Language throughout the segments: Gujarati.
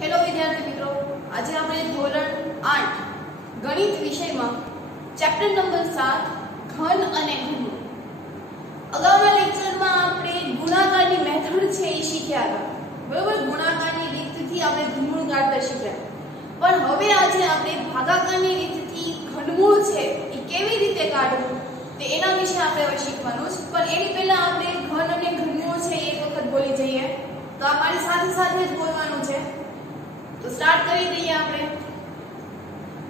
હેલો વિદ્યાર્થી મિત્રો, આજે આપણે ધોરણ 8 ગણિત વિષયમાં ચેપ્ટર નંબર 7 ઘન અને ઘનમૂળ. અગાઉના લેક્ચરમાં આપણે ગુણાકારની મેથડ છે એ શીખ્યા હતા. બરોબર, ગુણાકારની રીતથી આપણે ઘનમૂળ કાઢતા શીખ્યા. પણ હવે આજે આપણે ભાગાકારની રીતથી ઘનમૂળ છે એ કેવી રીતે કાઢવું તે એના વિશે આપણે હવે શીખવાનું છે. પણ એની પહેલા આપણે ઘન અને ઘનમૂળ છે એક વખત બોલી જઈએ. તો આ મારી સાથે સાથે જ બોલવાનું છે. तो स्टार्ट કરી દઈએ આપણે.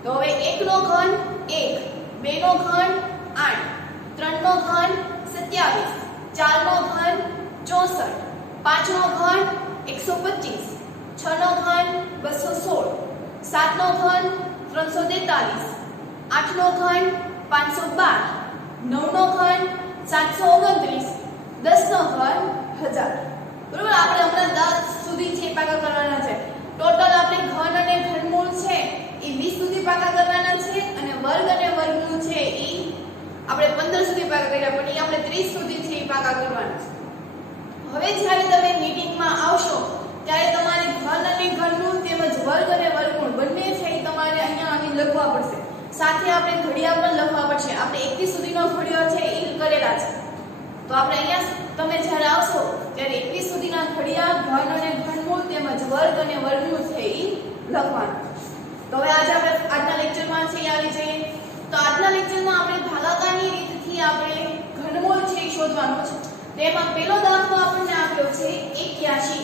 તો હવે 1 નો ઘન 1, 2 નો ઘન 8, 3 નો ઘન 27, 4 નો ઘન 64, 5 નો ઘન 125, 6 નો ઘન 216, 7 નો ઘન 343, 8 નો ઘન 512, 9 નો ઘન 729, 10 નો ઘન 1000. બરોબર, આપણે હમણાં 10 સુધી છે પાકા કરવાના છે. ટોટલ આપણે ઘન અને ઘનમૂળ છે એ 20 સુધી પાકા કરવાના છે અને વર્ગ અને વર્ગમૂળ છે એ આપણે 15 સુધી પાકા કર્યા, પણ એ આપણે 30 સુધી છે એ પાકા કરવાના છે. હવે જ્યારે તમે મીટિંગમાં આવશો ત્યારે તમારે ઘન અને ઘનમૂળ તેમજ વર્ગ અને વર્ગમૂળ બંને છે એ તમારે અહીંયા અહીં લખવા પડશે. સાથે આપણે ઘડિયા પણ લખવા પડશે. આપણે 21 સુધીનો ઘડિયો છે એ કરેલા છે. તો આપણે અહીંયા તમે જ્યારે આવશો ત્યારે 21 સુધીના ઘડિયા ઘન અને ઘનમૂળ તેમજ વર્ગ અને વર્ગમૂળ છે એ લખવાનું. તો હવે આજે આપણે આજના લેક્ચરમાં છે આવી જઈએ. તો આજના લેક્ચરમાં આપણે ભાગાકારની રીતથી આપણે ઘનમૂળ છે એ શોધવાનું છે. તેમાં પહેલો દાખલો આપણને આપ્યો છે 81.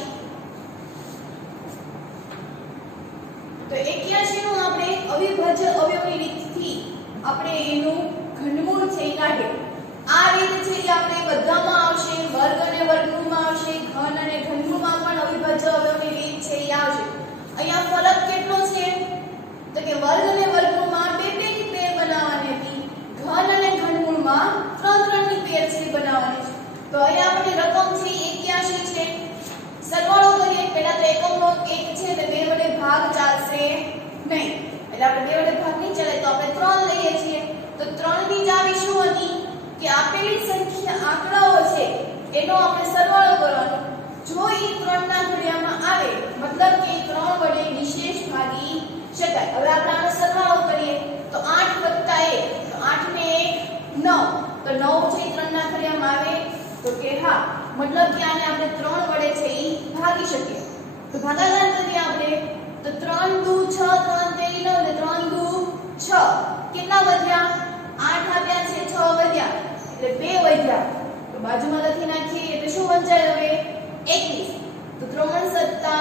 તો 81 નું આપણે અવિભાજ્ય અવયવની રીતથી આપણે એનું ઘનમૂળ છે એ કાઢીએ. આ રીત છે કે આપણે બધામાં આવશે, વર્ગ અને વર્ગમૂળમાં આવશે, ઘન અને ઘનમૂળમાં પણ અવિભાજ્ય અવયવની રીત છે એ આવશે. અહીંયા ફરક કેટલો છે તો કે વર્ગ અને વર્ગમૂળમાં બે બે ની પેર બનાવવાની હતી, ઘન અને ઘનમૂળમાં ત્રણ ત્રણ ની પેર છે બનાવવાની છે. તો અહીંયા આપણી રકમ છે 81 છે. સરવાળો કરીએ. પહેલા તો એકમનો 1 છે એટલે 2 વડે ભાગ ચાલશે નહીં, એટલે આપણે 2 વડે ભાગ નહીં ચાલે તો આપણે 3 લઈએ છીએ. તો 3 ની ચાવી શું હતી કે આપેલી સંખ્યા આંકડાઓ છે એનો આપણે સરવાળો કરવાનો. જો એ 3 ના ઘડિયામાં આવે મતલબ કે 3 વડે નિશેષ ભાગી શકાય. હવે આપણે આનો સરવાળો કરીએ તો 8 + 1, તો 8 ને 1 9, તો 9 છે 3 ના ઘડિયામાં આવે તો કે હા, મતલબ કે આને આપણે 3 વડે છે એ ભાગી શકીએ. તો ભાગાકાર કરીએ આપણે તો 3 દુ 6, 3 તેરી 9 ને 3 દુ 6, કેટલા વધ્યા? 8 આપ્યા છે, 6 વધ્યા એટલે 2 વધ્યા. તો બાજુમાં લખી નાખીએ એટલે શું વંચાય હવે 21. તો 3 + 7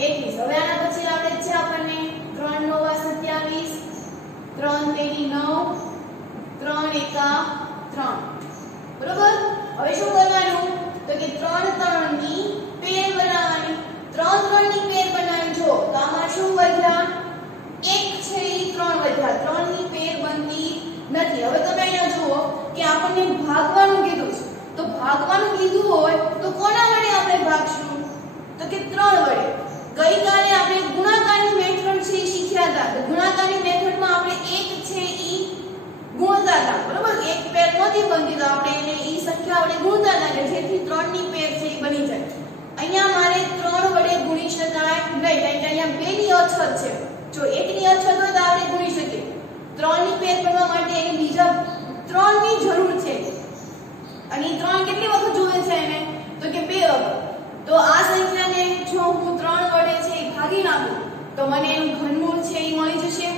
21. હવે આના પછી આપણે છે આપણને 3 * 9 = 27, 3 તેરી 9, 3 એકા 3. બરોબર. હવે શું કરવાનું તો કે 3 3 ની પેર બનાવવાની. 3 3 ની પેર બનાવી. જો તો આમાં શું વધ્યા? 1 છે એ 3 વધ્યા. 3 ની પેર બનતી નથી. હવે તમે અહીંયા જુઓ કે આપણને ભાગવાનું કીધું છે. તો ભાગવાનું કીધું હોય તો કોના વડે આપણે ભાગશું તો કે 3 વડે. ગઈકાલે આપણે ગુણાકારની મેથડ છે શીખ્યા હતા. તો ગુણાકારની મેથડમાં આપણે 1 છે ઈ ગુણતા હતા. બરોબર, એક પેર નહોતી બનતી તો આપણે એને ઈ સંખ્યા વડે ગુણતા હતા કે જેથી 3 ની પેર છે ઈ બની જાય. અહીંયા મારે 3 વડે ગુણી શકાય નહીં, કારણ કે અહીંયા 2 ની અછત છે. જો 1 ની અછત હોય તો આપણે ગુણી શકીએ. 3 ની પેર બનવા માટે એને બીજા 3 ની જરૂર છે. અને 3 કેટલી વખત જોવે છે એને તો કે 2 વખત. તો આ સંખ્યાને જો હું 3 વડે છે એ ભાગી નાખું તો મને એનું ઘનમૂળ છે એ મળી જશે.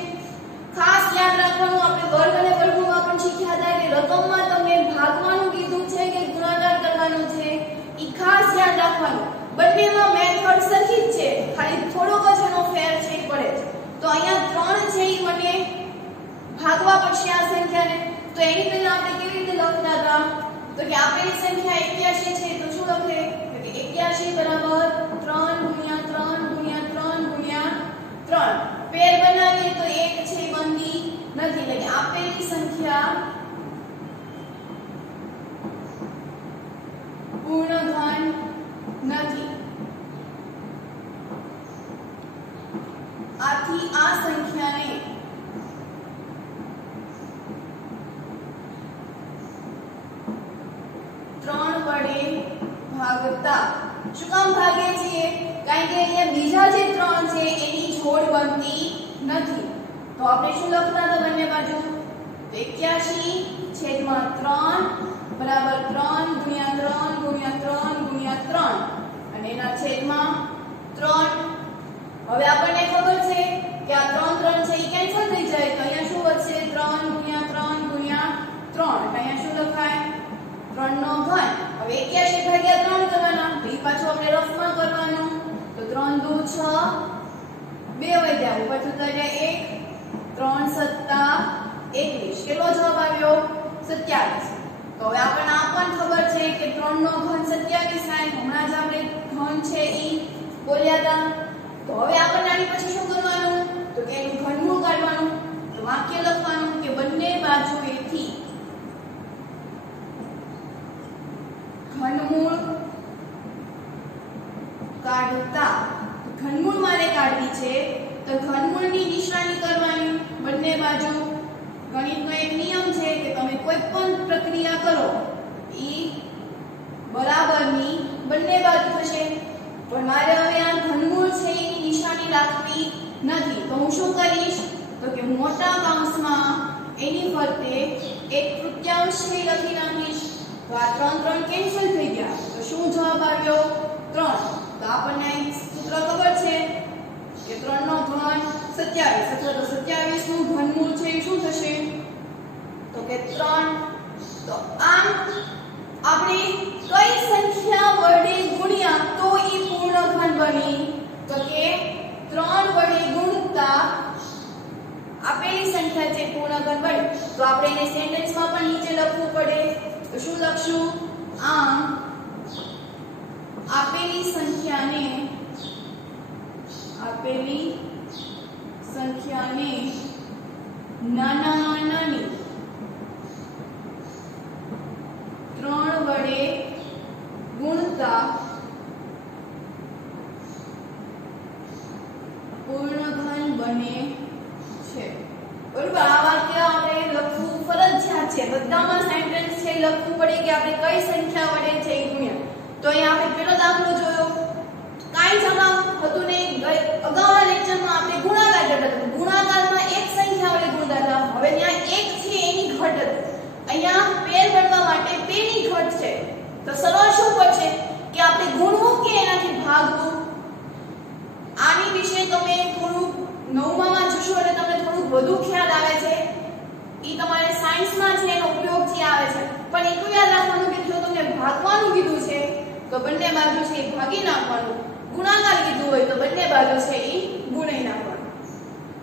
ખાસ યાદ રાખવાનું, આપણે વર્ગ અને વર્ગમૂળમાં પણ શીખ્યા હતા કે રકમમાં તમને ભાગવાનું કીધું છે કે ગુણાકાર કરવાનું છે એ ખાસ યાદ રાખવાનું. બંનેમાં મેથડ સરખી જ છે, ખાલી થોડોક જ એનો ફેર છે એ પડે છે. તો અહીંયા 3 છે એ મને ભાગવા પડશે આ સંખ્યાને. તો એની પહેલા આપણે કેવી રીતે લખતા હતા તો કે આપેલી સંખ્યા 81 છે તો શું લખે તો કે 81 = 3 * 3 * 3 * 3. પેર બનાવીએ તો 1 છે બનતી નથી, એટલે કે આપેલી સંખ્યા પૂર્ણ ઘન નથી. આથી આ સંખ્યાને વડે ભાગતા. શું કામ ભાગીએ છીએ? કારણ કે અહીંયા બીજા જે 3 બનતી નથી. તો આપણે શું લખતા હતા બંને બાજુ? 81/3 બરાબર 3 ગુણ્યા 3 ગુણ્યા 3 ગુણ્યા 3 અને એના છેદમાં 3. હવે આપણને ખબર છે કે આ 3 3 છે એ કેન્સલ થઈ જાય તો અહીંયા શું વધશે? 3 ગુણ્યા 3 ગુણ્યા 3 એટલે અહીંયા શું લખાય? 3 નો ઘન. હવે 81/3 કરવાના તો એ પાછું આપણે રફમાં કરવાનું તો 3 દુ 6 2 વધ્યા ઉપર ઉતાર્યા 1 3 સત્તા 21. કેટલો જવાબ આવ્યો? 27. તો હવે આપણને આ પણ ખબર છે કે 3 નો ઘન 27 થાય. હમણાં જ આપણે ઘન છે ઈ બોલ્યા હતા. તો હવે આપણને આની પછી શું કરવાનું? તો કે એનું ઘનમૂળ કાઢવાનું. તો વાક્ય લખવાનું કે બંને બાજુએથી ઘનમૂળ કાઢતા. ઘનમૂળ મારે કાઢવી છે તો ઘનમૂળની નિશાની કરવાની બંને બાજુ. ગણિતનો એક નિયમ છે કે તમે કોઈ પણ પ્રક્રિયા કરો ઈ બરાબરની બંને બાજુ હશે. પણ મારે હવે આ ઘનમૂળ છે એની નિશાની રાખવી નથી તો હું શું કરીશ? તો કે મોટા કૌંસમાં એની ફરતે 1/3 લખી નાખીશ. તો આ 3 3 કેન્સલ થઈ ગયા તો શું જવાબ આવ્યો? 3. તો આપણને સૂત્ર ખબર છે કે 3 નો ઘન 27 અથવા તો 27 નું ઘનમૂળ છે એ શું થશે? તો કે 3. તો આમ આપણે કઈ સંખ્યા વડે ગુણ્યા તો ઈ પૂર્ણ ઘન બની? તો કે 3 વડે ગુણતા આપેલી સંખ્યા છે પૂર્ણ ઘન બની. તો આપણે એને સેન્ટેન્સમાં પણ નીચે લખવું પડે. તો શું લખશું? આમ આપેલી સંખ્યાને નાનામાં નાની 3 વડે ગુણતા પૂર્ણ ઘન બને છે. બરોબર. આ વાક્ય આપણે લખવું ફરજિયાત છે. બધામાં સેન્ટેન્સ છે લખવું પડે કે આપણે કઈ સંખ્યા વડે છે એ ગુણ્યા. તો અહીંયા આપણે પહેલો દાખલો જોયો. કાઈ જવાબ હતું નહીં. અગાઉના લેક્ચરમાં આપણે ગુણાકાર કરતા હતા. ગુણાકારમાં એક સંખ્યા વડે ગુણતા હતા. હવે ત્યાં 1 છે એની ઘટ હતી. અહીંયા પેર બનવા માટે 2 ની ઘટ છે. તો સરળ શું પડશે કે આપણે ગુણવું કે એનાથી ભાગવું? આની વિશે તમે થોડું 9માં જશો એટલે તમને થોડું વધુ ખ્યાલ આવે છે. ઈ તમારે સાયન્સમાં છે એનો ઉપયોગ જે આવે છે. પણ એટલું યાદ રાખવાનું કે જો તમને ભાગવાનું કીધું છે તો બંને બાજુ છે એ ભાગી નાખવાનું. ગુણાકાર કીધું હોય તો બંને બાજુ છે એ ગુણી નાખવાનું.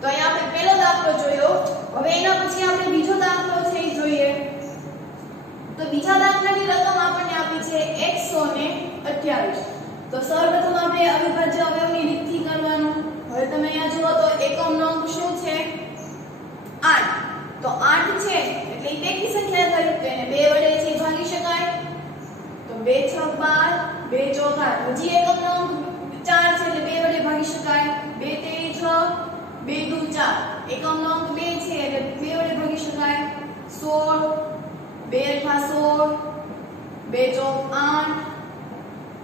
તો અહીંયા આપણે પહેલો દાખલો જોયો. હવે એના પછી આપણે બીજો દાખલો છે એ જોઈએ. તો બીજા દાખલાની રકમ આપણને આપી છે 128. તો સૌપ્રથમ આપણે અવિભાજ્ય અવયવની રીતથી કરવાનું. હવે તમે અહીંયા જુઓ તો એકમનો અંક શું છે? 8. તો 8 છે એટલે એ બેકી સંખ્યા થઈ તો એને 2 વડે છે ભાગી શકાય. તો 2 6 12 2 4 8. હજી એકમનો અંક 4 છે એટલે 2 વડે ભાગી શકાય. 2 3 6 2 2 4. એકમનો અંક 2 છે એટલે 2 વડે ભાગી શકાય. 16 2 8 16 2 4 8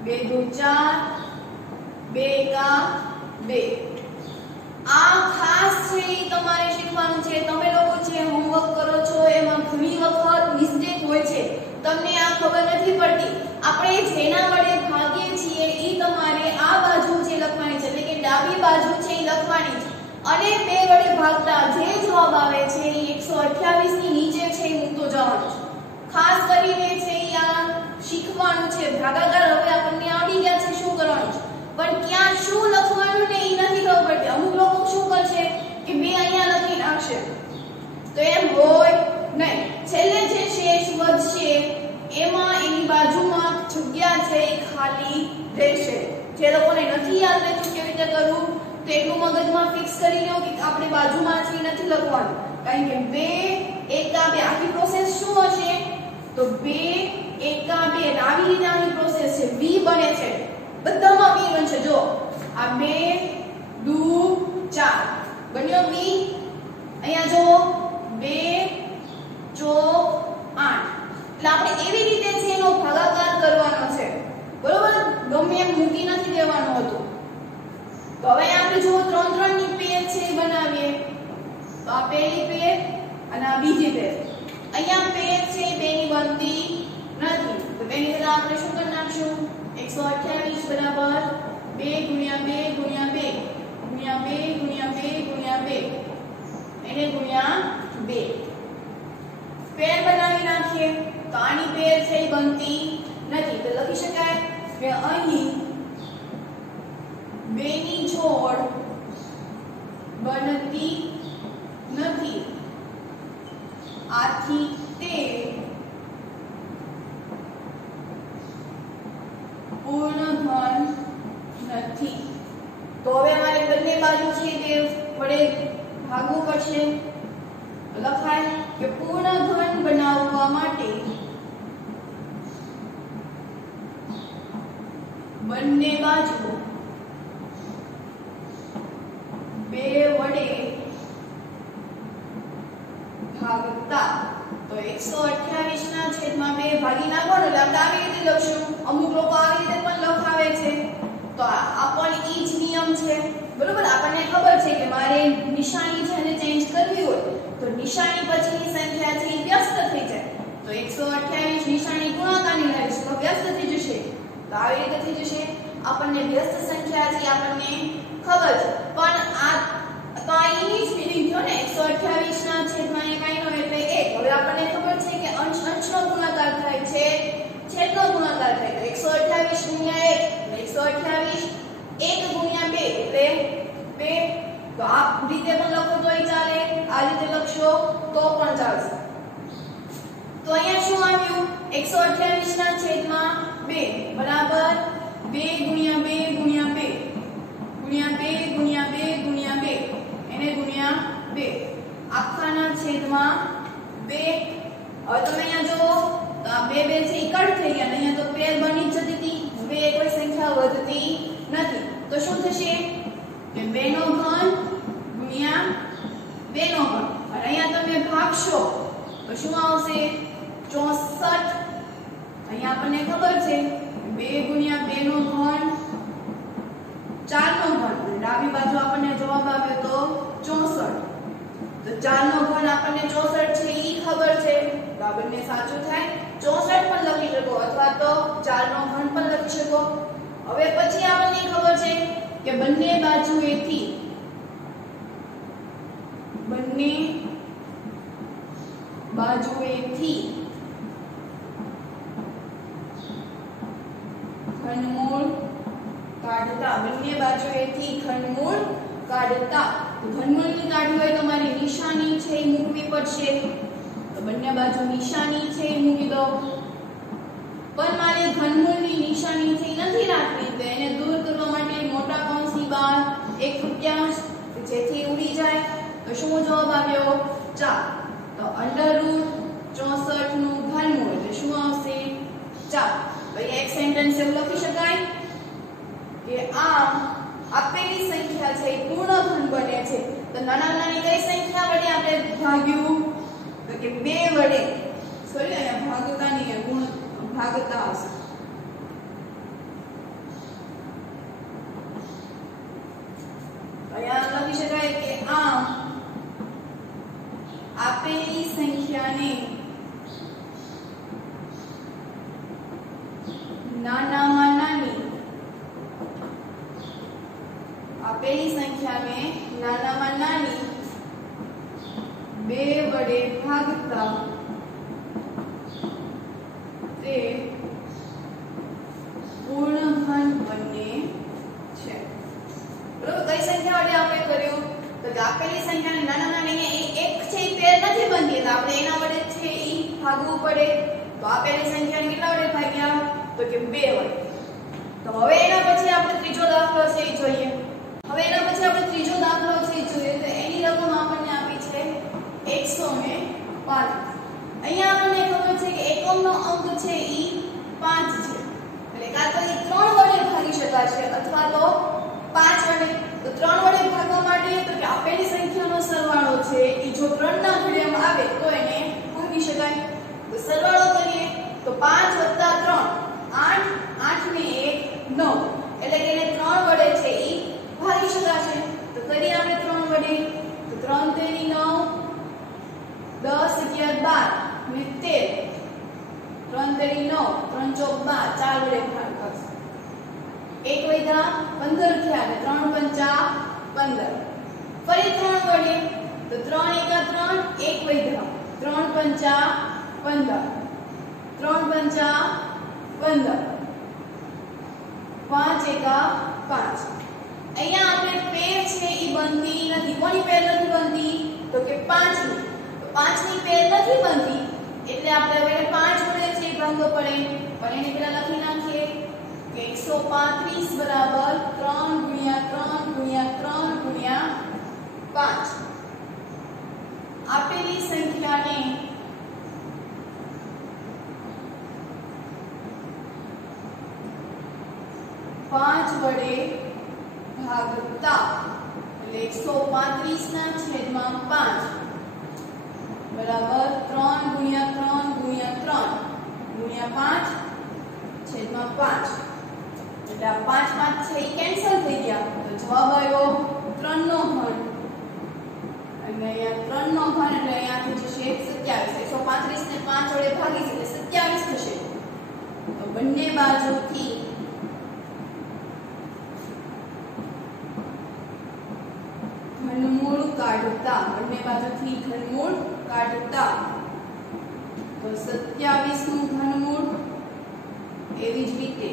2 2 4 2 1 2. આ ખાસ છે એ તમારે શીખવાનું છે. તમે લોકો જે હોમવર્ક કરો છો એમાં ઘણી વખત મિસ્ટેક હોય છે. તમને આ ખબર નથી પડતી. આપણે જેના વડે ભાગીએ છીએ એ તમારે આ બાજુ જે લખવાની છે એટલે કે ડાબી બાજુ છે એ લખવાની છે. અને 2 વડે ભાગતા જે જવાબ આવે છે એ 128 ની નીચે છે એ મૂકતો જવાનો છે. ખાસ કરીને છે આ શીખવાનું છે. ભાગાકાર હવે આપણને આવડી ગયા છે શું કરવાનું છે. પણ ક્યાં શું લખવાનું ને એ નથી ખબર પડતી. અમુક લોકો શું કરશે કે 2 અહીંયા લખી નાખશે. તો એમ હોય નહીં. છેલ્લે જે શેષ વધશે એમાં એની બાજુમાં જગ્યા છે એ ખાલી રહેશે. જે લોકોને નથી યાદ રહેતું કેવી રીતે કરવું તો એટલું મગજમાં ફિક્સ કરી લો કે આપણે બાજુમાં છે નથી લખવાનું. કારણ કે 2 1 2 આખી પ્રોસેસ શું હશે? તો 2 1 2 આવી રીતે આની પ્રોસેસ છે. v બને છે. બધામાં v બનશે. જો આ 2 2 4 બન્યો v. અહીંયા જો 2 4 8. એટલે આપણે એવી રીતે છે એનો ભાગાકાર કરવાનો છે. બરોબર? ગમે એમ મૂકી નથી દેવાનું હતું. તો હવે આપણે આપણે જો 3 3 ની પેર છે બનાવીએ તો આ પહેલી પેર અને આ બીજી પેર. અહીંયા પેર છે બેની બનતી નથી તો તેની બદલે આપણે શું કરી નાખશું 128 બરાબર 2 * 2 * 2 * 2 * 2 * 2 એને ગુણ્યા 2 પેર બનાવી નાખીએ તો આની પેર છે એ બનતી નથી તો લખી શકાય કે અહીં 2 ની જોડ બનતી નથી આથી તે પૂર્ણ ઘન નથી. તો હવે અમારે બંને બાજુ છે તે વડે ભાગવું પડશે. લખાય કે પૂર્ણ ઘન બનાવવા માટે બંને બાજુ 2 વડે ભાગતા તો 128 ના છેદમાં 2 ભાગી નાખો એટલે આપણે આવી રીતે લખશું. અમુક લોકો આવી રીતે પણ લખાવે છે તો આ પણ ઈ જ નિયમ છે બરોબર. આપણને ખબર છે કે મારે નિશાની છે એને ચેન્જ કરવી હોય તો નિશાની પછીની સંખ્યા છે વ્યસ્ત થઈ જાય તો 128 નિશાની ગુણાકારની લઈશ તો વ્યસ્ત થઈ જશે તો આવી રીતે થઈ જશે. આપણને વ્યસ્ત સંખ્યા છે આપણને ખબર છે પણ આ તો અહીંની જ મીનિંગ થયો ને 128 ના છેદમાં 1 આઈનો એટલે 1. હવે આપણને ખબર છે કે અંશ અંશનો ગુણાકાર થાય છે છેદનો ગુણાકાર થાય તો 128 ગુણ્યા 1 128 1 ગુણ્યા 2 એટલે 2. તો આ રીતે પણ લખો તોય ચાલે આ રીતે લખશો તો પણ ચાલશે. તો અહીંયા શું આવ્યું 128 ના છેદમાં 2 બરાબર 2 ગુણ્યા 2 ગુણ્યા 2 ગુણ્યા 2 ગુણ્યા 2 ગુણ્યા 2 એને ગુણ્યા 2 આખાના છેદમાં 2. હવે તમે અહીંયા જો તો આ 2 2 છે કટ થઈ ગયા અહીંયા તો પેર બની જતી હતી હવે કોઈ સંખ્યા વધતી નથી તો શું થશે કે 2 નો ઘન ગુણ્યા 2 નો ઘન અને અહીંયા તમે ભાગશો તો શું આવશે 64. અહીંયા આપણને ખબર છે 2 ગુણ્યા 2 નો ઘન 4 નો ઘન ડાબી બાજુ આપણને જવાબ આવ્યો તો 64 તો 4 નો ઘન આપણને 64 છે ઈ ખબર છે તો આ બંને સાચું થાય 64 પણ લખી શકો અથવા તો 4 નો ઘન પણ લખી શકો. હવે પછી આપણને ખબર છે કે બંને બાજુએથી ઘનમૂળ કાઢતા ઘનમૂળની કાઢવી હોય તો મારી નિશાની છે એ મૂકવી પડશે તો બંને બાજુ નિશાની છે એ મૂકી દો. પણ મારે ઘનમૂળની નિશાની છે નથી રાખવી તો એને દૂર કરવા માટે મોટા કૌંસની બહાર 1 તૃતીયાંશ જેથી ઉડી જાય તો શું જવાબ આવ્યો 4. તો √64 નું ઘનમૂળ એટલે શું આવશે 4. તો અહીંયા એક સેન્ટેન્સ એવું લખી શકાય કે આ આપેલી સંખ્યા છે એ પૂર્ણ ઘન બને છે તો નાનામાં નાની કઈ સંખ્યા વડે આપણે ભાગ્યું તો કે 2 વડે સોરી અહીંયા ભાગતા નહીં ગુણ ભાગતા આવશે. અહીંયા લખી શકાય કે આ આપેલી સંખ્યાને નાનામાં નાની બે વડે ભાગતા તે પૂર્ણ ઘન બને છે. બરોબર, કઈ સંખ્યા વડે આપણે કર્યું તો કે આપેલી સંખ્યાને નાના નાના એક છે એ પેર નથી બનતી એટલે આપણે એના વડે છે એ ભાગવું પડે. તો આપેલી સંખ્યાને કેટલા વડે ભાગ્યા તો કે 2 વડે. તો હવે એના પછી આપણે ત્રીજો દાખલો છે એ જોઈએ. હવે એના પછી આપણે ત્રીજો દાખલો છે એ જોઈએ તો એની રકમ આપણને આપી છે 105. અહીંયા આપણને ખબર છે કે એકમનો અંક છે એ 5 છે એટલે કાં તો એ 3 વડે ભાગી શકાશે અથવા તો 5 વડે. તો 3 વડે ભાગવા માટે તો કે આપેલી સંખ્યાનો સરવાળો છે એ જો 3 ના ઘડિયામાં આવે તો એને ભાગી શકાય. તો સરવાળો કરીએ તો 5 + 3 8 8 ને 1 9 એટલે કે એને 3 વડે છે એ ભાગી શકાશે. કરીએ આપણે 3 વડે તો 3 તેરી 9 10 11 12 ને 13 3 તેરી 9 3 ચોક 12 4 વડે ભાગ કરશું 1 વધ્યા 15 થયા ને 3 પંચા 15 ફરી 3 વડે તો 3 એકા 3 1 વધ્યા 3 પંચા 15 3 પંચા 15 5 એકા 5 અહીંયા આપણે પેર છે ઈ બનતી નથી કોની પેર નથી બનતી તો કે 5 ની તો 5 ની પેર નથી બનતી એટલે આપણે હવે 5 વડે છે ભાગવો પડે પણ એને પહેલા લખી નાખીએ કે 135 બરાબર 3 ગુણ્યા 3 ગુણ્યા 3 ગુણ્યા 5 આપેલી સંખ્યાને પાંચ વડે ભાગતા એટલે 135 ના છેદમાં 5 બરાબર 3 ગુણ્યા 3 ગુણ્યા 3 ગુણ્યા 5 છેદમાં 5 એટલે આ 5 5 છે એ કેન્સલ થઈ ગયા તો જવાબ આવ્યો 3 નો ઘન અને અહીંયા 3 નો ઘન એટલે અહીંયાથી જશે 27 135 ને 5 વડે ભાગીશું એટલે 27 થશે તો બંને બાજુથી ઘનમૂળ કાઢતા બંને બાજુથી ઘનમૂળ કાઢતા તો 27 નું ઘનમૂળ એવી જ રીતે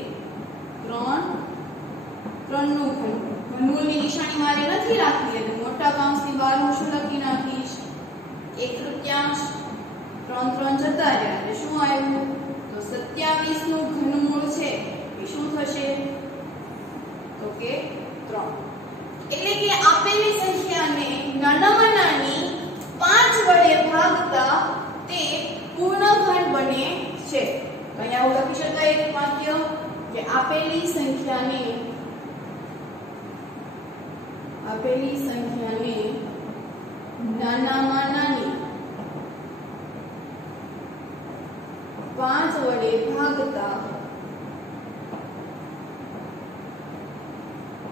3 નું ઘનમૂળની નિશાની મારે નથી રાખવી એટલે મોટા કૌંસની બહાર હું શું લખી નાખીશ 1/3 3 જતા રહ્યા એટલે શું આવ્યું તો 27 નું ઘનમૂળ છે એ શું થશે તો કે 3 એટલે કે આપેલી સંખ્યાને નાનામાં નાની 5 વડે ભાગતા તે પૂર્ણ ઘન બને છે અહીંયા હું લખી શકાય એક વાક્ય કે આપેલી સંખ્યાને નાનામાં નાની 5 વડે ભાગતા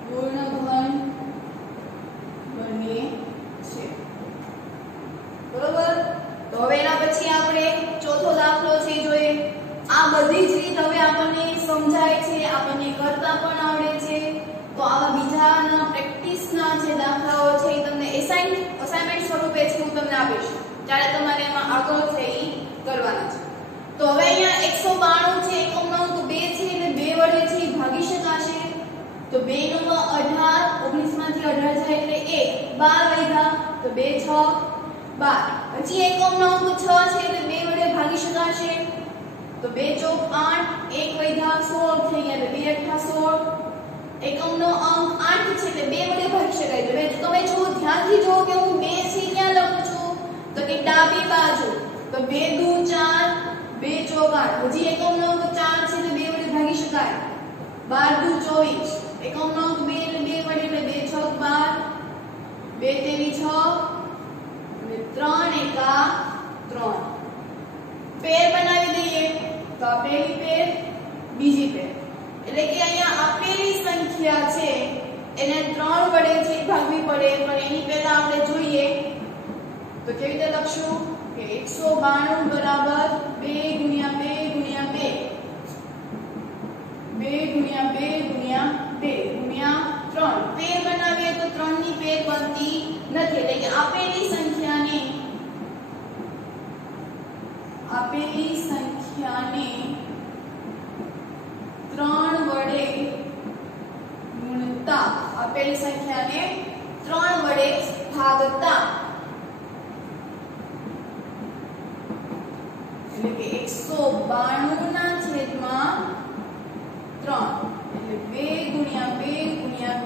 પૂર્ણ ઘન બને છે બરોબર તો હવે એના પછી આપણે ચોથો દાખલો છે જોઈએ આ બધી જ રીત હવે આપણને સમજાય છે આપણને કરતા પણ આવડે છે તો આવા બીજાના પ્રેક્ટિસના જે દાખલાઓ છે એ તમને અસાઇનમેન્ટ સ્વરૂપે છે હું તમને આપીશ ત્યારે તમારે એમાં આગળ છે એ કરવાના છે તો હવે અહીંયા 192 છે એકમ નો અંક 2 છે એટલે 2 વડે છે એ ભાગી શકાશે તો 2 નો 18 19 માંથી 18 જાય એટલે 1 12 વધ્યા તો 2 6 12 પછી એકમ નો અંક 6 છે એટલે 2 વડે ભાગી શકાશે તો 2 ચોક 8 1 વધ્યા 16 થઈ ગયા એટલે 2 8 16 એકમ નો અંક 8 છે એટલે 2 વડે ભાગી શકાય તો તમે જો ધ્યાનથી જો કે હું 2 છે ક્યાં લખું છું તો કે ડાબી બાજુ તો 2 દુ 4 2 ચોક 8 હજી એકમ નો અંક 4 છે એટલે 2 વડે ભાગી શકાય 12 દુ 24 એકમ નો અંક 2 એટલે 2 વડે એટલે 2 છક 12 2 તેરી 6 અને 3 એકા 3 પેર બનાવી દઈએ તો આ પહેલી પેર બીજી પેર એટલે કે અહીંયા આપેલી સંખ્યા છે એને 3 વડે છે ભાગવી પડે પણ એની પહેલા આપણે જોઈએ તો કેવી રીતે લખશું કે 192 બરાબર 2 ગુણ્યા 2 ગુણ્યા 2 2 ગુણ્યા 2 ગુણ્યા 2 ગુણ્યા 3 પેર બનાવીએ તો 3 ની પેર બનતી નથી એટલે કે આપેલી સંખ્યાને 3 વડે ગુણતા આપેલી સંખ્યાને 3 વડે ભાગતા એટલે કે 192 ના છેદમાં 3 એટલે 2 ગુણ્યા 2 ગુણ્યા 2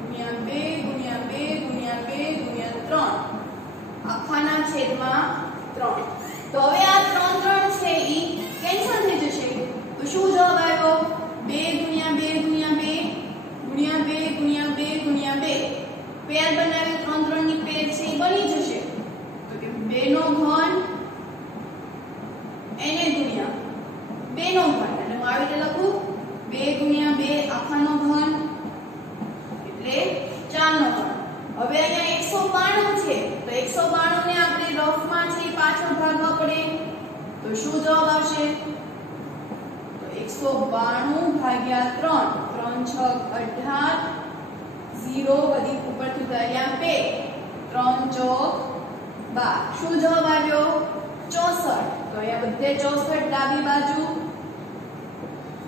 ગુણ્યા 2 ગુણ્યા 2 ગુણ્યા 2 ગુણ્યા 3 આખાના છેદમાં 3 તો હવે આ 3 3 છે ઈ કેન્સલ થઈ જશે તો શું જવાબ આવ્યો 2 ગુણ્યા 2 ગુણ્યા 2 ગુણ્યા 2 ગુણ્યા 2 ગુણ્યા 2 પેર બનાવે 3 3 ની પેર છે ઈ બની જશે તો કે 2 નો ઘન એને ગુણ્યા 2 નો ઘન એટલે હું આવી રીતે લખું 2 ગુણ્યા 2 આખાનો ઘન એટલે 4 નો ઘન હવે અહીંયા 192 છે તો 192 ને આપણે રફમાં છે પાછળ ભાગવા પડે તો શું જવાબ આવશે તો 192 ભાગ્યા 3 3 6 18 0 વધી ઉપરથી ઉતાર્યા 2 3 ચોક 12 શું જવાબ આવ્યો 64 તો અહીંયા બધે 64 ડાબી બાજુ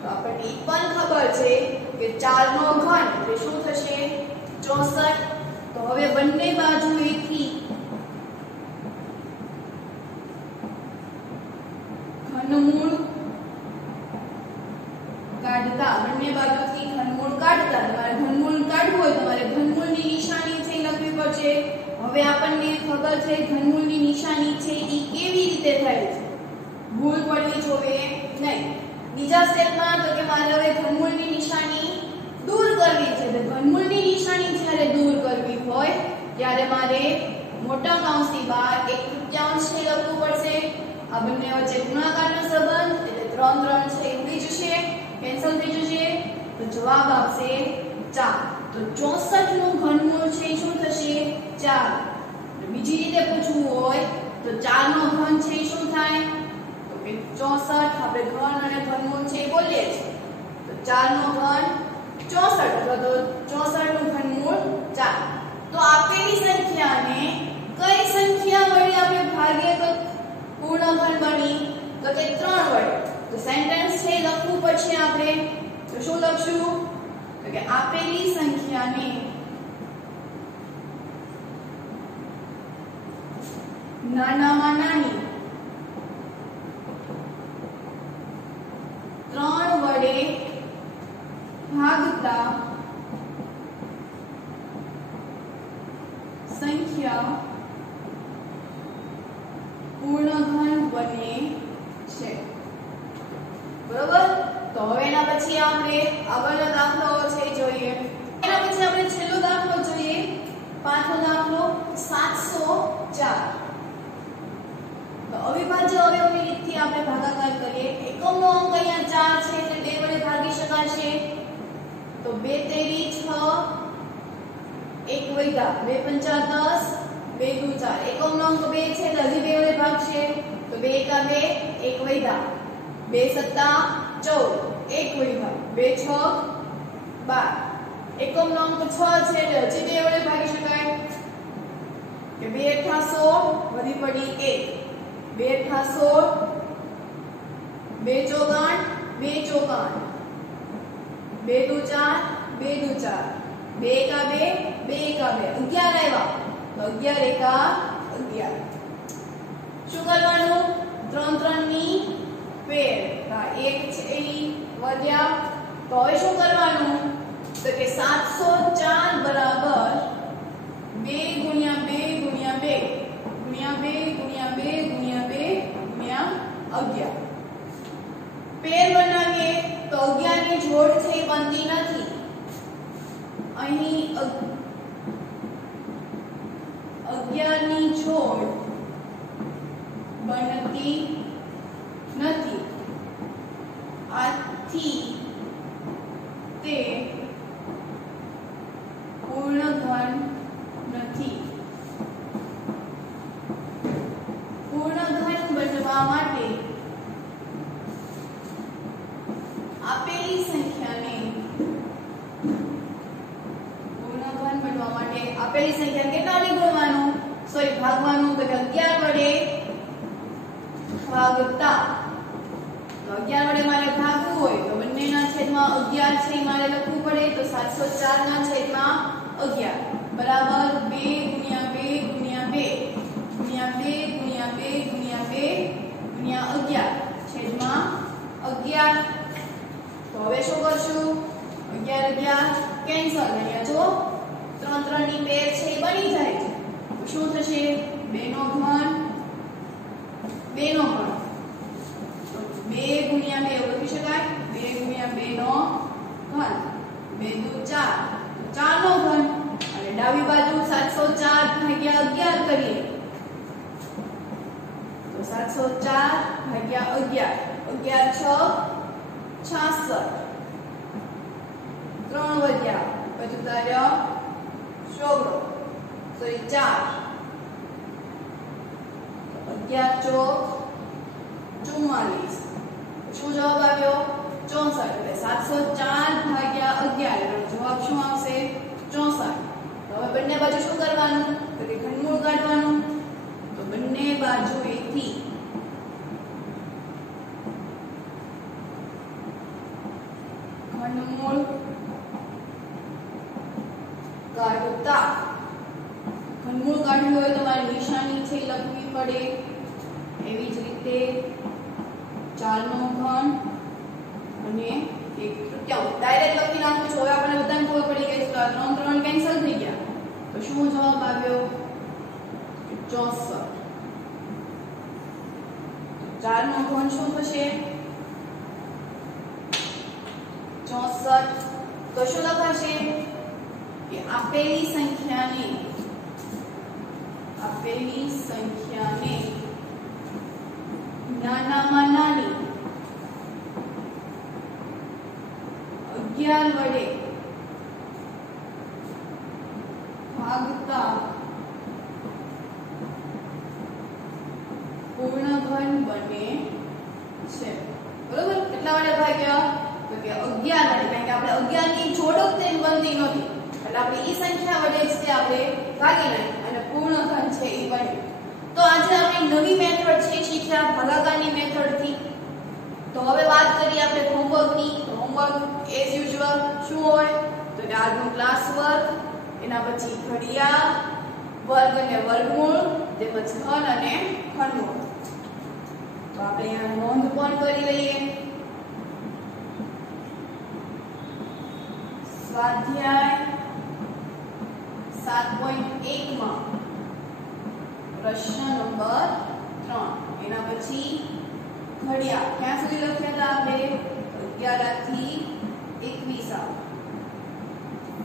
તો આપણને એ પણ ખબર છે કે 4 નો ઘન એટલે શું થશે 64 તો હવે બંને બાજુએથી ઘનમૂળ કાઢતા બંને બાજુથી ઘનમૂળ કાઢતા તમારે ઘનમૂળ કાઢવું હોય તમારે ઘનમૂળની નિશાની છે લખવી પડશે હવે આપણને ખબર છે ઘનમૂળની નિશાની છે એ કેવી રીતે થાય છે ભૂલ પડવી જોઈએ નહીં બીજા સ્ટેપમાં તો કે મારે હવે ઘનમૂળની નિશાની દૂર કરવી છે તો ઘનમૂળની નિશાની જ્યારે દૂર કરવી હોય ત્યારે મારે મોટા કૌંસની બહાર 1/3 છે લખવું પડશે આ બંને વચ્ચે ગુણાકારનો સંબંધ એટલે 3 3 છે ઉડી જશે કેન્સલ થઈ જશે તો જવાબ આવશે 4 તો 64 નું ઘનમૂળ છે શું થશે 4 બીજી રીતે પૂછવું હોય તો 4 નો ઘન છે શું થાય તો કે 64 આપણે ઘન અને ઘનમૂળ છે બોલીએ છીએ તો 4 નો ઘન 64 અથવા તો 64 નું ઘનમૂળ 4 તો આપેલી સંખ્યાને કઈ સંખ્યા વડે આપણે ભાગીએ તો પૂર્ણ ઘન બની તો કે 3 વડે તો સેન્ટેન્સ છે લખવું પડશે આપણે તો શું લખશું તો કે આપેલી સંખ્યાને નાનામાં નાની 3 વડે ભાગતા સંખ્યા પૂર્ણ ઘન બને છે બરોબર તો હવે એના પછી આપણે આગળનો દાખલો છે જોઈએ એના પછી આપણે છેલ્લો દાખલો જોઈએ પાંચમો દાખલો 704 તો અવિભાજ્ય અવયવની રીતથી આપણે ભાગાકાર કરીએ એકમનો અંક અહીંયા 4 છે એટલે 2 વડે ભાગી શકાશે તો 2 તેરી 6 1 વૈધા 2 પંચા 10 2 દુ 4 એકમનો અંક 2 છે એટલે હજી 2 વડે ભાગશે તો 2 એકા 2 1 વૈધા 2 સત્તા 14 1 વૈધા 2 6 12 એકમનો અંક 6 છે એટલે હજી 2 વડે ભાગી શકાય કે 2 અઠા 16 વધી પડી 1 2 અઠા 16 2 ચોગાણ 2 ચોગાણ 2 દુ 4 2 દુ 4 2 એકા 2 2 એકા 2 11 આવ્યા તો 11 એકા 11 શું કરવાનું 3 3 ની પેર આ 1 છે ઈ વધ્યા તો હવે શું કરવાનું તો કે 704 બરાબર 2 ગુણ્યા 2 ગુણ્યા 2 ગુણ્યા 2 ગુણ્યા 2 ગુણ્યા 2 ગુણ્યા 11 પેર બનાવીએ તો 11 ની જોડ છે એ બનતી નથી અહીં 11 ની જોડ બનતી નથી આથી તે પૂર્ણ ઘન નથી પૂર્ણ ઘન બનવા માટે આપેલી સંખ્યાને પૂર્ણ ઘન બનવા માટે આપેલી સંખ્યા કેટલા વડે ગુણવાનું સોરી ભાગવાનું તો 11 વડે ભાગતા તો 11 વડે મારે ભાગવું હોય તો બંનેના છેદમાં 11 છે મારે લખવું પડે તો 704 ના છેદમાં 11 બરાબર 2 ગુણ્યા 2 ગુણ્યા 2 ગુણ્યા 2 ગુણ્યા 2 ગુણ્યા 2 ગુણ્યા 11 છેદમાં 11 તો હવે શું કરશું 11 11 કેન્સલ અહીંયા જો 3 3 ની પેર છે એ બની જાય છે તો શું થશે 2 નો ઘન 2 નો ઘન 2 ગુણ્યા 2 લખી શકાય 2 ગુણ્યા 2 નો ઘન 2 દુ 4 4 નો ઘન અને ડાબી બાજુ 704 ભાગ્યા 11 કરીએ તો 704 ભાગ્યા 11 11 6 66 3 વધ્યા પછી ઉતાર્યો 16 સોરી 4 11 ચોક 44 શું જવાબ આવ્યો 64 એટલે 704 ભાગ્યા 11 એનો જવાબ શું આવશે 64 તો હવે બંને બાજુ શું કરવાનું તો કે ઘનમૂળ કાઢવાનું તો બંને બાજુએથી ઘનમૂળ કાઢતા ઘનમૂળ કાઢવું હોય તો મારે નિશાની છે લખવી પડે એવી જ રીતે 4 નો ઘન અને 1/3 ડાયરેક્ટ લખી નાખું છું હવે આપણે બધાને ખબર પડી ગઈ છે તો 3 3 કેન્સલ થઈ ગયા તો શું જવાબ આવ્યો 64 4 નો ઘન શું થશે 64 તો શું લખાશે કે આપેલી સંખ્યાને નાનામાં નાની 11 વડે ભાગતા પૂર્ણ ઘન બને છે બરોબર કેટલા વડે ભાગ્યા તો કે 11 વડે કારણ કે આપણે 11 ની જોડક તેમ બનતી નથી એટલે આપણે ઈ સંખ્યા વડે જ તે આપણે ભાગી નાખી અને પૂર્ણ ઘન છે ઈ બને તો આજે આપણે નવી મેથડ છે શીખ્યા ભાગાકારની મેથડ થી તો હવે વાત કરીએ આપણે હોમવર્ક ની તો હોમવર્ક એઝ યુઝ્યુઅલ શું હોય તો કે આજનો ક્લાસ વર્ક એના પછી ઘડિયા વર્ગ અને વર્ગમૂળ તેમજ ઘન અને ઘનમૂળ તો આપણે અહીંયા નોંધ પણ કરી લઈએ સ્વાધ્યાય 7.1 માં પ્રશ્ન નંબર 3 એના પછી ઘડિયા ક્યાં સુધી લખ્યા હતા આપણે 11 થી 21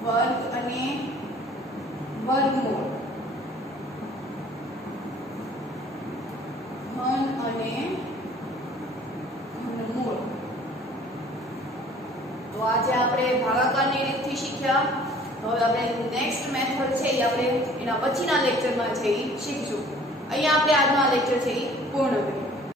વર્ગ અને વર્ગમૂળ ઘન અને ઘનમૂળ તો આજે આપણે ભાગાકારની રીતથી શીખ્યા તો હવે આપણે નેક્સ્ટ મેથડ છે એ આપણે એના પછીના લેક્ચરમાં છે એ શીખશું અહીંયા આપણે આજનો આ લેક્ચર છે એ પૂર્ણ કરીએ